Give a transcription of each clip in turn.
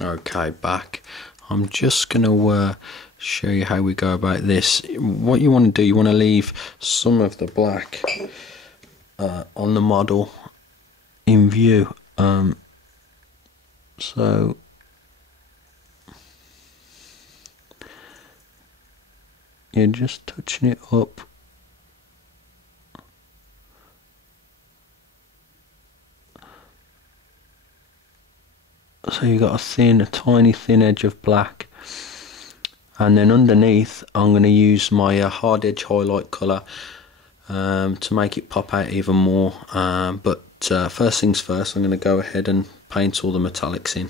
Okay, back. I'm just going to show you how we go about this. What you want to do, you want to leave some of the black on the model in view. So you're just touching it up. So you've got a tiny thin edge of black, and then underneath I'm going to use my hard edge highlight colour to make it pop out even more. But first things first, I'm going to go ahead and paint all the metallics in.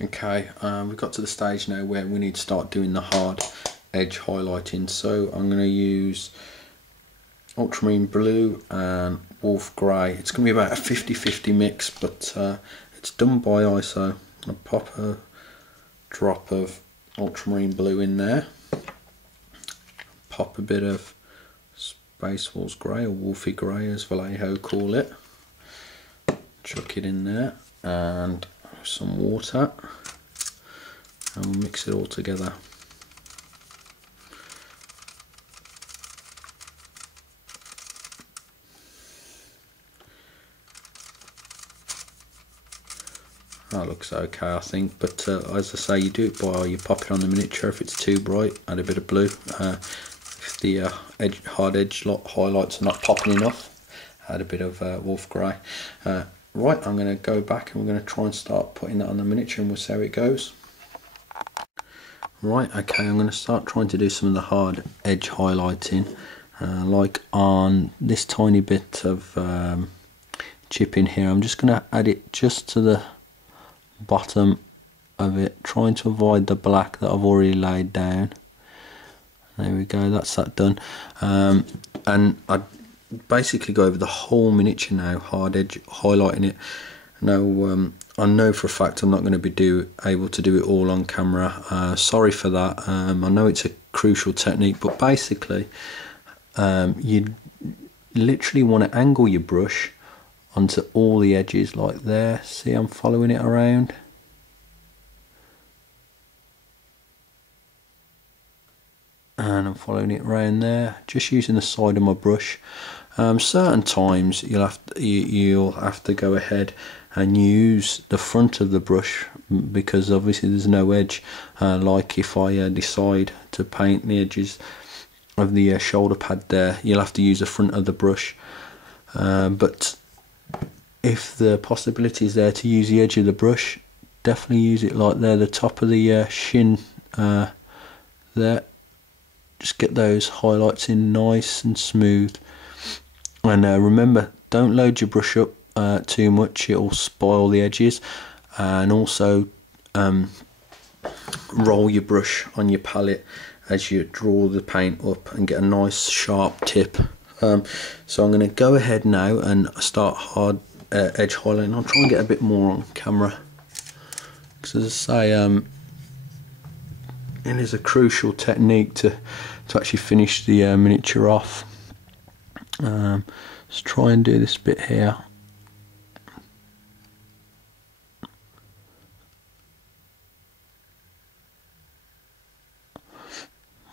Okay, we've got to the stage now where we need to start doing the hard edge highlighting. So I'm going to use ultramarine blue and wolf grey. It's going to be about a 50-50 mix, but it's done by eye. So I'm going to pop a drop of ultramarine blue in there, pop a bit of Space Wolves grey, or wolfy grey as Vallejo call it, chuck it in there, and some water, and we'll mix it all together. That looks okay, I think, but as I say, you do it by, you pop it on the miniature. If it's too bright, add a bit of blue. If the hard edge highlights are not popping enough, add a bit of wolf grey. Right, I'm going to go back and we're going to try and start putting that on the miniature, and we'll see how it goes. Right, okay, I'm going to start trying to do some of the hard edge highlighting, like on this tiny bit of chip in here. I'm just going to add it just to the bottom of it, trying to avoid the black that I've already laid down. There we go, that's that done. And I basically go over the whole miniature now, hard edge highlighting it. Now I know for a fact I'm not going to be able to do it all on camera. Sorry for that. I know it's a crucial technique, but basically you literally want to angle your brush onto all the edges like there. See, I'm following it around. And I'm following it around there, just using the side of my brush. Certain times you'll have to go ahead and use the front of the brush, because obviously there's no edge. Like if I decide to paint the edges of the shoulder pad there, you'll have to use the front of the brush. But if the possibility is there to use the edge of the brush, definitely use it like there, the top of the shin there. Just get those highlights in nice and smooth. And remember, don't load your brush up too much, it'll spoil the edges. And also roll your brush on your palette as you draw the paint up and get a nice sharp tip. So I'm going to go ahead now and start hard edge highlighting. I'll try and get a bit more on camera, because as I say, it is a crucial technique to actually finish the miniature off. Let's try and do this bit here.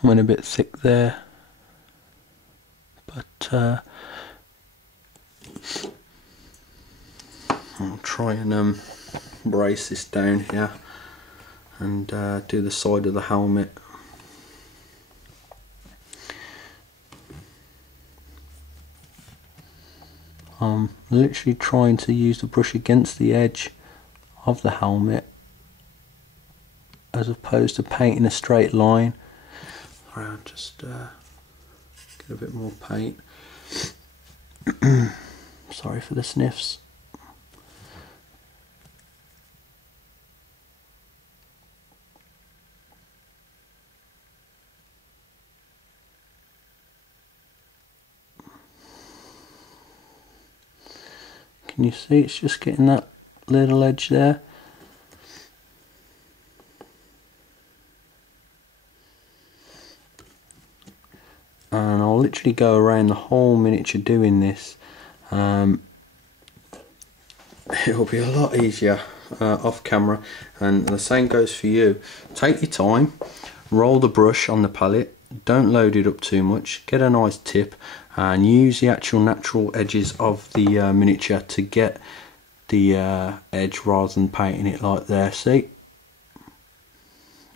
Went a bit thick there, but I'll try and brace this down here and do the side of the helmet. I'm literally trying to use the brush against the edge of the helmet as opposed to painting a straight line. I'll just get a bit more paint. Sorry for the sniffs. Can you see it's just getting that little edge there? And I'll literally go around the whole miniature doing this. It will be a lot easier off camera, and the same goes for you. Take your time, roll the brush on the palette, don't load it up too much, get a nice tip and use the actual natural edges of the miniature to get the edge rather than painting it like there. See,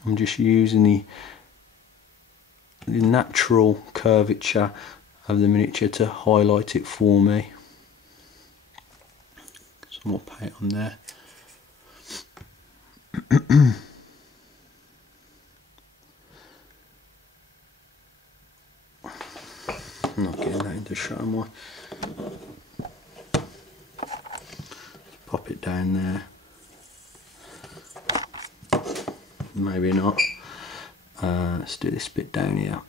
I'm just using the natural curvature of the miniature to highlight it for me. Some more paint on there. I'm not getting that into shot, am I? Pop it down there. Maybe not. Let's do this bit down here.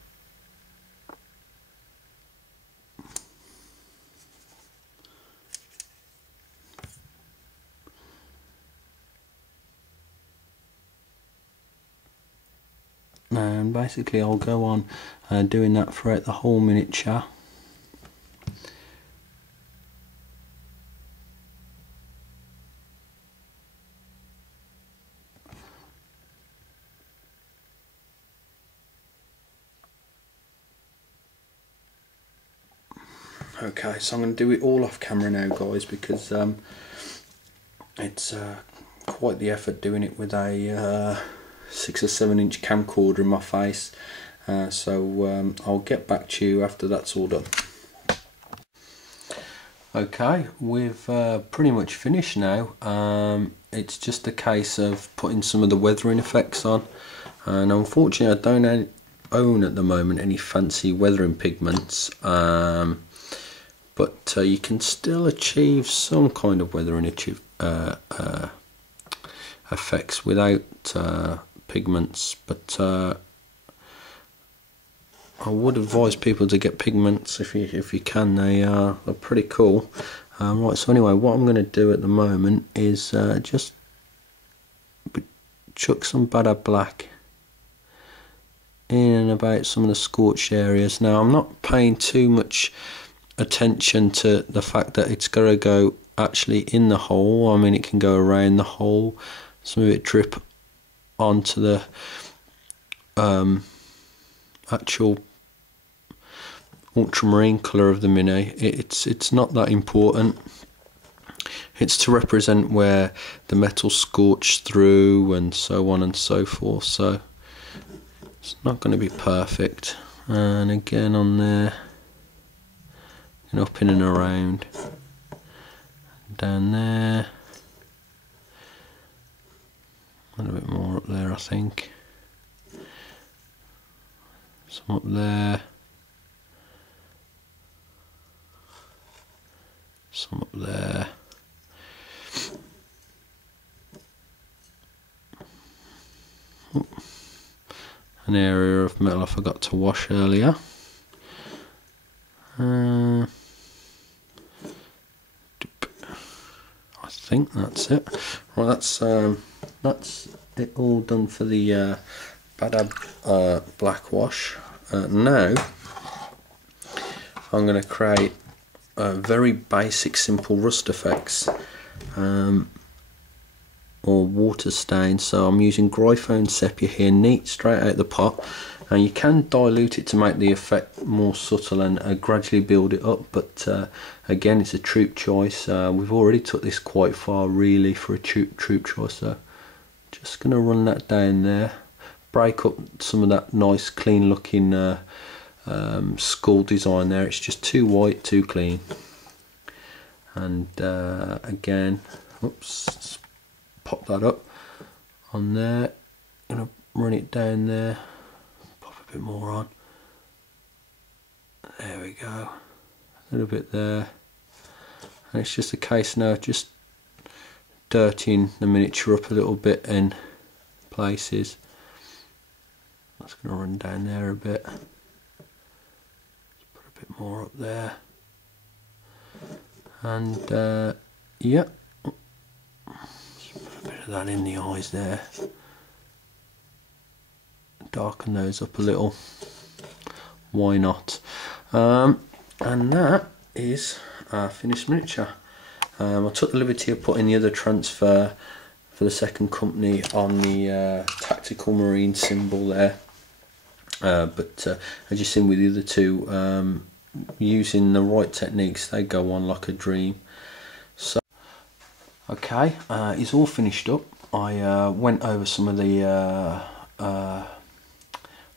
And basically I'll go on doing that throughout the whole miniature. Okay, so I'm going to do it all off camera now, guys, because it's quite the effort doing it with a 6 or 7 inch camcorder in my face. So I'll get back to you after that's all done. Okay, we've pretty much finished now. It's just a case of putting some of the weathering effects on, and unfortunately I don't own at the moment any fancy weathering pigments, but you can still achieve some kind of weathering effects without pigments, but I would advise people to get pigments if you can. They're pretty cool. Right, so anyway, what I'm going to do at the moment is just chuck some Bada Black in and about some of the scorched areas. Now I'm not paying too much attention to the fact that it's got to go actually in the hole. I mean, it can go around the hole, some of it drip onto the actual ultramarine colour of the mini. It's not that important. It's to represent where the metal scorched through and so on and so forth, so it's not going to be perfect. And again on there, and up in and around, down there, a little bit more up there I think, some up there, some up there. An area of metal I forgot to wash earlier. I think that's it. Right, that's it all done for the Bada Black wash. Now I'm going to create very basic, simple rust effects or water stains. So I'm using Gryphone Sepia here, neat straight out the pot, and you can dilute it to make the effect more subtle and gradually build it up, but again, it's a troop choice. We've already took this quite far really for a troop choice, so just going to run that down there, break up some of that nice clean looking skull design there. It's just too white, too clean. And again, oops, pop that up on there, gonna run it down there, pop a bit more on, there we go, a little bit there, and it's just a case now of just dirtying the miniature up a little bit in places. That's gonna run down there a bit, let's put a bit more up there, and yeah, bit of that in the eyes there, darken those up a little, why not. And that is our finished miniature. I took the liberty of putting the other transfer for the second company on the tactical marine symbol there. But as you've seen with the other two, using the right techniques, they go on like a dream. So okay, it's all finished up. I went over some of the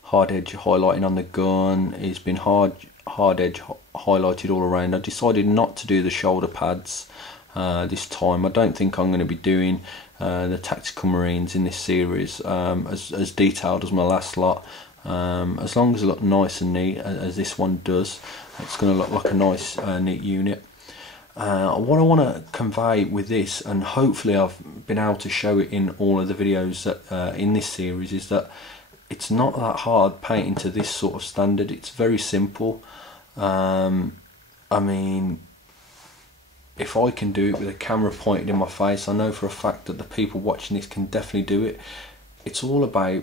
hard edge highlighting on the gun. It's been hard edge highlighted all around. I decided not to do the shoulder pads this time. I don't think I'm going to be doing the tactical marines in this series as detailed as my last lot. As long as it looks nice and neat as this one does, it's going to look like a nice neat unit. What I want to convey with this, and hopefully I've been able to show it in all of the videos that, in this series, is that it's not that hard painting to this sort of standard. It's very simple. I mean, if I can do it with a camera pointed in my face, I know for a fact that the people watching this can definitely do it. It's all about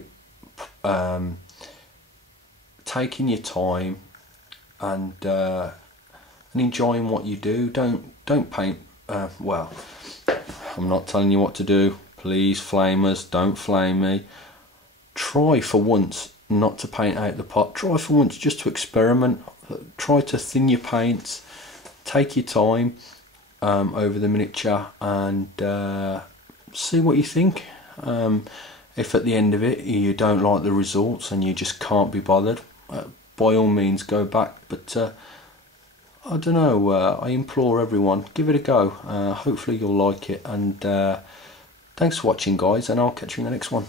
taking your time and enjoying what you do. Don't paint. Well, I'm not telling you what to do. Please, flamers, don't flame me. Try for once not to paint out the pot. Try for once just to experiment. Try to thin your paints. Take your time over the miniature and see what you think. If at the end of it you don't like the results and you just can't be bothered, by all means go back. But I don't know, I implore everyone, give it a go. Hopefully you'll like it, and thanks for watching guys, and I'll catch you in the next one.